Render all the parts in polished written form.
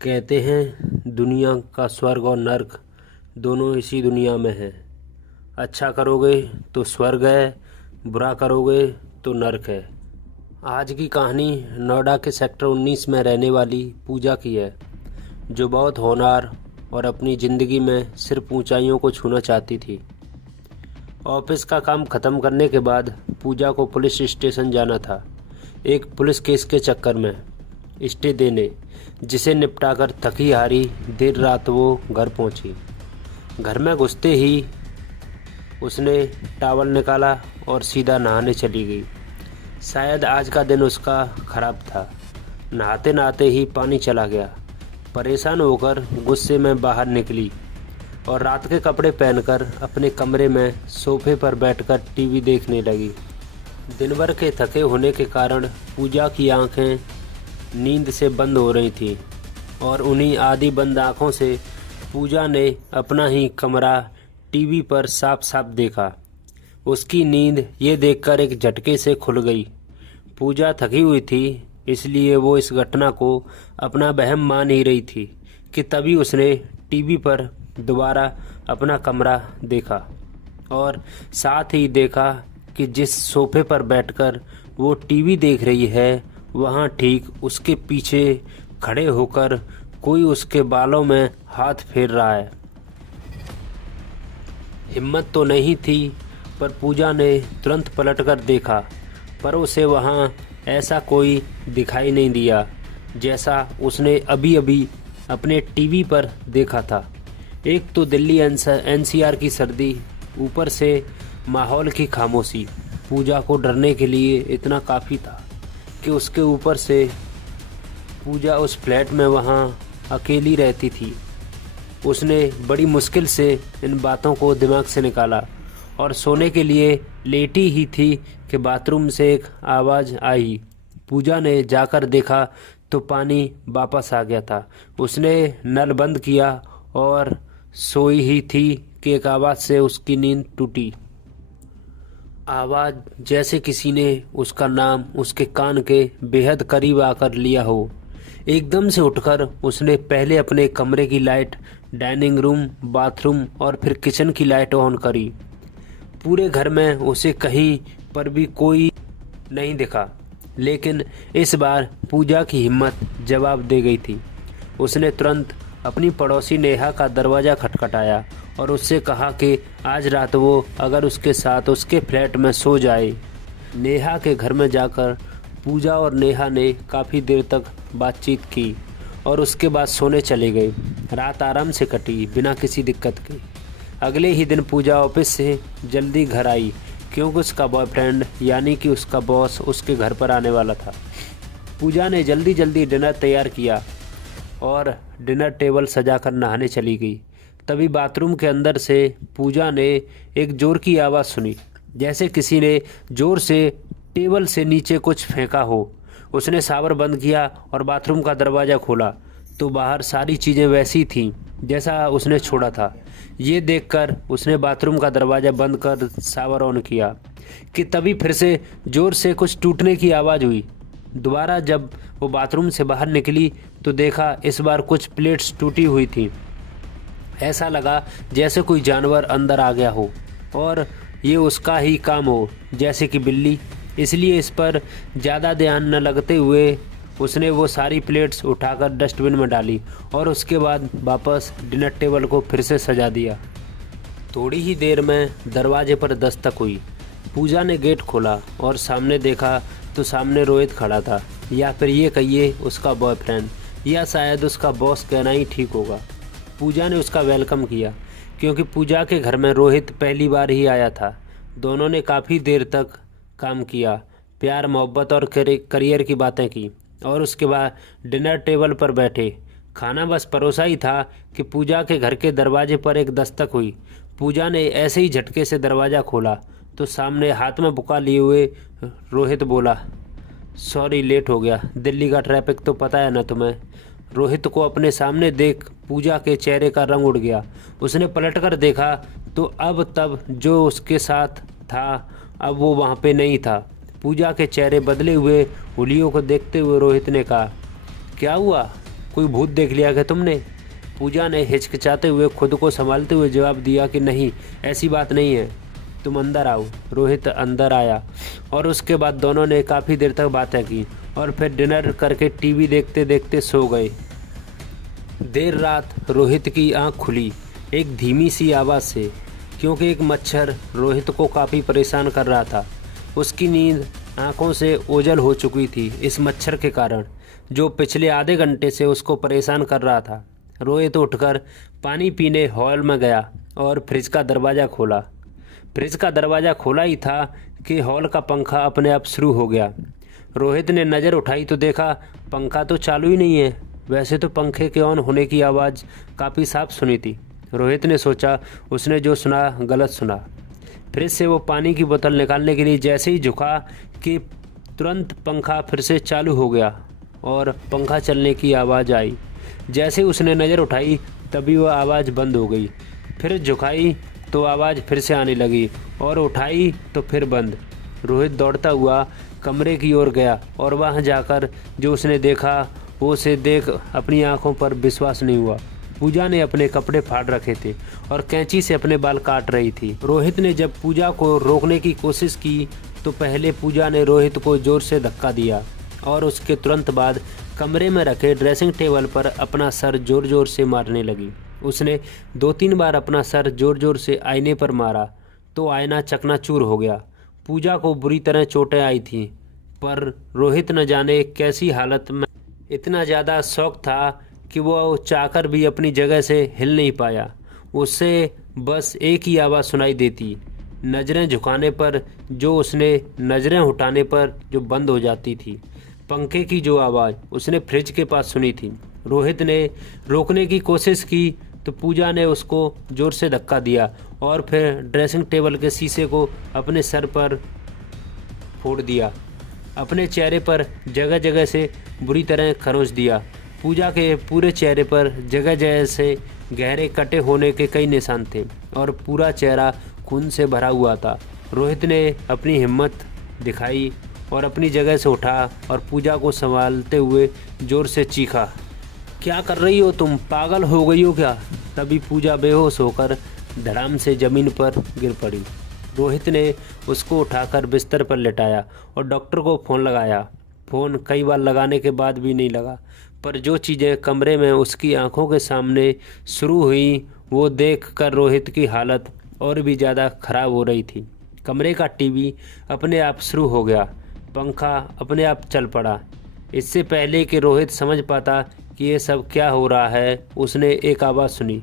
कहते हैं दुनिया का स्वर्ग और नर्क दोनों इसी दुनिया में है। अच्छा करोगे तो स्वर्ग है, बुरा करोगे तो नर्क है। आज की कहानी नोएडा के सेक्टर 19 में रहने वाली पूजा की है, जो बहुत होनहार और अपनी ज़िंदगी में सिर्फ ऊंचाइयों को छूना चाहती थी। ऑफिस का काम ख़त्म करने के बाद पूजा को पुलिस स्टेशन जाना था, एक पुलिस केस के चक्कर में स्टे देने, जिसे निपटाकर थकी हारी देर रात वो घर पहुंची। घर में घुसते ही उसने टॉवल निकाला और सीधा नहाने चली गई। शायद आज का दिन उसका खराब था। नहाते नहाते ही पानी चला गया। परेशान होकर गुस्से में बाहर निकली और रात के कपड़े पहनकर अपने कमरे में सोफे पर बैठकर टीवी देखने लगी। दिन भर के थके होने के कारण पूजा की आंखें नींद से बंद हो रही थीं और उन्हीं आधी बंद आंखों से पूजा ने अपना ही कमरा टीवी पर साफ साफ देखा। उसकी नींद ये देखकर एक झटके से खुल गई। पूजा थकी हुई थी, इसलिए वो इस घटना को अपना वहम मान ही रही थी कि तभी उसने टीवी पर दोबारा अपना कमरा देखा और साथ ही देखा कि जिस सोफे पर बैठकर वो टीवी देख रही है, वहाँ ठीक उसके पीछे खड़े होकर कोई उसके बालों में हाथ फेर रहा है। हिम्मत तो नहीं थी, पर पूजा ने तुरंत पलटकर देखा, पर उसे वहाँ ऐसा कोई दिखाई नहीं दिया जैसा उसने अभी अभी अपने टीवी पर देखा था। एक तो दिल्ली एनसीआर की सर्दी, ऊपर से माहौल की खामोशी पूजा को डरने के लिए इतना काफ़ी था कि उसके ऊपर से पूजा उस फ्लैट में वहाँ अकेली रहती थी। उसने बड़ी मुश्किल से इन बातों को दिमाग से निकाला और सोने के लिए लेटी ही थी कि बाथरूम से एक आवाज़ आई। पूजा ने जाकर देखा तो पानी वापस आ गया था। उसने नल बंद किया और सोई ही थी कि एक आवाज़ से उसकी नींद टूटी। आवाज़ जैसे किसी ने उसका नाम उसके कान के बेहद करीब आकर लिया हो। एकदम से उठकर उसने पहले अपने कमरे की लाइट, डाइनिंग रूम, बाथरूम और फिर किचन की लाइट ऑन करी। पूरे घर में उसे कहीं पर भी कोई नहीं दिखा, लेकिन इस बार पूजा की हिम्मत जवाब दे गई थी। उसने तुरंत अपनी पड़ोसी नेहा का दरवाज़ा खटखटाया और उससे कहा कि आज रात वो अगर उसके साथ उसके फ्लैट में सो जाए। नेहा के घर में जाकर पूजा और नेहा ने काफ़ी देर तक बातचीत की और उसके बाद सोने चले गए। रात आराम से कटी बिना किसी दिक्कत के। अगले ही दिन पूजा ऑफिस से जल्दी घर आई, क्योंकि उसका बॉयफ्रेंड यानी कि उसका बॉस उसके घर पर आने वाला था। पूजा ने जल्दी जल्दी डिनर तैयार किया और डिनर टेबल सजाकर नहाने चली गई। तभी बाथरूम के अंदर से पूजा ने एक ज़ोर की आवाज़ सुनी, जैसे किसी ने ज़ोर से टेबल से नीचे कुछ फेंका हो। उसने शावर बंद किया और बाथरूम का दरवाज़ा खोला तो बाहर सारी चीज़ें वैसी थीं जैसा उसने छोड़ा था। ये देखकर उसने बाथरूम का दरवाज़ा बंद कर शावर ऑन किया कि तभी फिर से ज़ोर से कुछ टूटने की आवाज़ हुई। दोबारा जब वो बाथरूम से बाहर निकली तो देखा इस बार कुछ प्लेट्स टूटी हुई थी। ऐसा लगा जैसे कोई जानवर अंदर आ गया हो और ये उसका ही काम हो, जैसे कि बिल्ली। इसलिए इस पर ज़्यादा ध्यान न लगते हुए उसने वो सारी प्लेट्स उठाकर डस्टबिन में डाली और उसके बाद वापस डिनर टेबल को फिर से सजा दिया। थोड़ी ही देर में दरवाजे पर दस्तक हुई। पूजा ने गेट खोला और सामने देखा तो सामने रोहित खड़ा था, या फिर ये कहिए उसका बॉयफ्रेंड, या शायद उसका बॉस कहना ही ठीक होगा। पूजा ने उसका वेलकम किया, क्योंकि पूजा के घर में रोहित पहली बार ही आया था। दोनों ने काफ़ी देर तक काम किया, प्यार मोहब्बत और करियर की बातें की और उसके बाद डिनर टेबल पर बैठे। खाना बस परोसा ही था कि पूजा के घर के दरवाजे पर एक दस्तक हुई। पूजा ने ऐसे ही झटके से दरवाज़ा खोला तो सामने हाथ में बुका लिए हुए रोहित बोला, सॉरी लेट हो गया, दिल्ली का ट्रैफिक तो पता है ना तुम्हें। रोहित को अपने सामने देख पूजा के चेहरे का रंग उड़ गया। उसने पलटकर देखा तो अब तब जो उसके साथ था अब वो वहाँ पे नहीं था। पूजा के चेहरे बदले हुए हुलियों को देखते हुए रोहित ने कहा, क्या हुआ, कोई भूत देख लिया क्या तुमने? पूजा ने हिचकिचाते हुए खुद को संभालते हुए जवाब दिया कि नहीं, ऐसी बात नहीं है, तुम अंदर आओ। रोहित अंदर आया और उसके बाद दोनों ने काफ़ी देर तक बातें की और फिर डिनर करके टीवी देखते देखते सो गए। देर रात रोहित की आंख खुली एक धीमी सी आवाज़ से, क्योंकि एक मच्छर रोहित को काफ़ी परेशान कर रहा था। उसकी नींद आंखों से ओझल हो चुकी थी इस मच्छर के कारण, जो पिछले आधे घंटे से उसको परेशान कर रहा था। रोहित उठकर पानी पीने हॉल में गया और फ्रिज का दरवाज़ा खोला। फ्रिज का दरवाज़ा खोला ही था कि हॉल का पंखा अपने आप शुरू हो गया। रोहित ने नज़र उठाई तो देखा पंखा तो चालू ही नहीं है। वैसे तो पंखे के ऑन होने की आवाज़ काफ़ी साफ सुनी थी। रोहित ने सोचा उसने जो सुना गलत सुना। फ्रिज से वो पानी की बोतल निकालने के लिए जैसे ही झुका कि तुरंत पंखा फिर से चालू हो गया और पंखा चलने की आवाज़ आई। जैसे उसने नज़र उठाई तभी वह आवाज़ बंद हो गई। फिर झुकाई तो आवाज़ फिर से आने लगी और उठाई तो फिर बंद। रोहित दौड़ता हुआ कमरे की ओर गया और वहां जाकर जो उसने देखा वो उसे देख अपनी आंखों पर विश्वास नहीं हुआ। पूजा ने अपने कपड़े फाड़ रखे थे और कैंची से अपने बाल काट रही थी। रोहित ने जब पूजा को रोकने की कोशिश की तो पहले पूजा ने रोहित को जोर से धक्का दिया और उसके तुरंत बाद कमरे में रखे ड्रेसिंग टेबल पर अपना सर जोर जोर से मारने लगी। उसने 2-3 बार अपना सर जोर जोर से आईने पर मारा तो आईना चकनाचूर हो गया। पूजा को बुरी तरह चोटें आई थीं, पर रोहित न जाने कैसी हालत में इतना ज़्यादा शौक था कि वो चाहकर भी अपनी जगह से हिल नहीं पाया। उससे बस एक ही आवाज़ सुनाई देती, नज़रें झुकाने पर जो उसने नज़रें उठाने पर जो बंद हो जाती थी। पंखे की जो आवाज़ उसने फ्रिज के पास सुनी थी। रोहित ने रोकने की कोशिश की तो पूजा ने उसको ज़ोर से धक्का दिया और फिर ड्रेसिंग टेबल के शीशे को अपने सर पर फोड़ दिया। अपने चेहरे पर जगह जगह से बुरी तरह खरोंच दिया। पूजा के पूरे चेहरे पर जगह जगह से गहरे कटे होने के कई निशान थे और पूरा चेहरा खून से भरा हुआ था। रोहित ने अपनी हिम्मत दिखाई और अपनी जगह से उठा और पूजा को संभालते हुए ज़ोर से चीखा, क्या कर रही हो तुम, पागल हो गई हो क्या? तभी पूजा बेहोश होकर धड़ाम से ज़मीन पर गिर पड़ी। रोहित ने उसको उठाकर बिस्तर पर लेटाया और डॉक्टर को फ़ोन लगाया। फ़ोन कई बार लगाने के बाद भी नहीं लगा, पर जो चीज़ें कमरे में उसकी आंखों के सामने शुरू हुई वो देखकर रोहित की हालत और भी ज़्यादा ख़राब हो रही थी। कमरे का टीवी अपने आप शुरू हो गया, पंखा अपने आप चल पड़ा। इससे पहले कि रोहित समझ पाता कि ये सब क्या हो रहा है, उसने एक आवाज़ सुनी।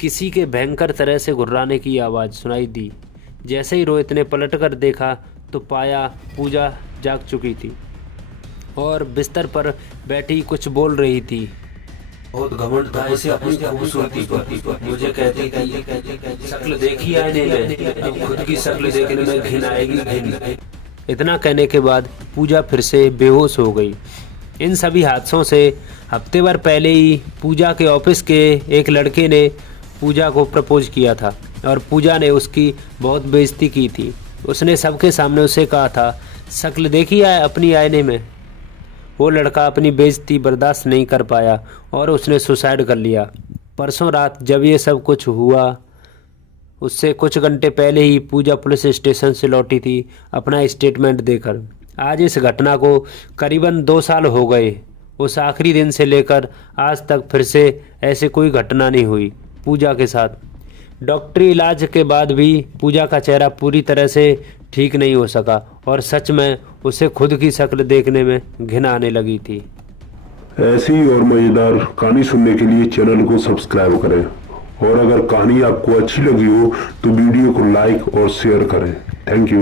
किसी के भयंकर तरह से गुर्राने की आवाज़ सुनाई दी। जैसे ही रोहित ने पलटकर देखा तो पाया पूजा जाग चुकी थी और बिस्तर पर बैठी कुछ बोल रही थी। बहुत घमंड था इसे अपनी खूबसूरती पर। मुझे कहती थी शक्ल देखी आईने में, अब खुद की शक्ल देखने में घिन आएगी, घिन। इतना कहने के बाद पूजा फिर से बेहोश हो गई। इन सभी हादसों से हफ्ते भर पहले ही पूजा के ऑफिस के एक लड़के ने पूजा को प्रपोज किया था और पूजा ने उसकी बहुत बेइज्जती की थी। उसने सबके सामने उसे कहा था, शक्ल देखी है अपनी आईने में। वो लड़का अपनी बेइज्जती बर्दाश्त नहीं कर पाया और उसने सुसाइड कर लिया। परसों रात जब ये सब कुछ हुआ उससे कुछ घंटे पहले ही पूजा पुलिस स्टेशन से लौटी थी अपना स्टेटमेंट देकर। आज इस घटना को करीबन 2 साल हो गए। उस आखिरी दिन से लेकर आज तक फिर से ऐसे कोई घटना नहीं हुई पूजा के साथ। डॉक्टरी इलाज के बाद भी पूजा का चेहरा पूरी तरह से ठीक नहीं हो सका और सच में उसे खुद की शक्ल देखने में घिन आने लगी थी। ऐसी और मजेदार कहानी सुनने के लिए चैनल को सब्सक्राइब करें और अगर कहानी आपको अच्छी लगी हो तो वीडियो को लाइक और शेयर करें। Thank you.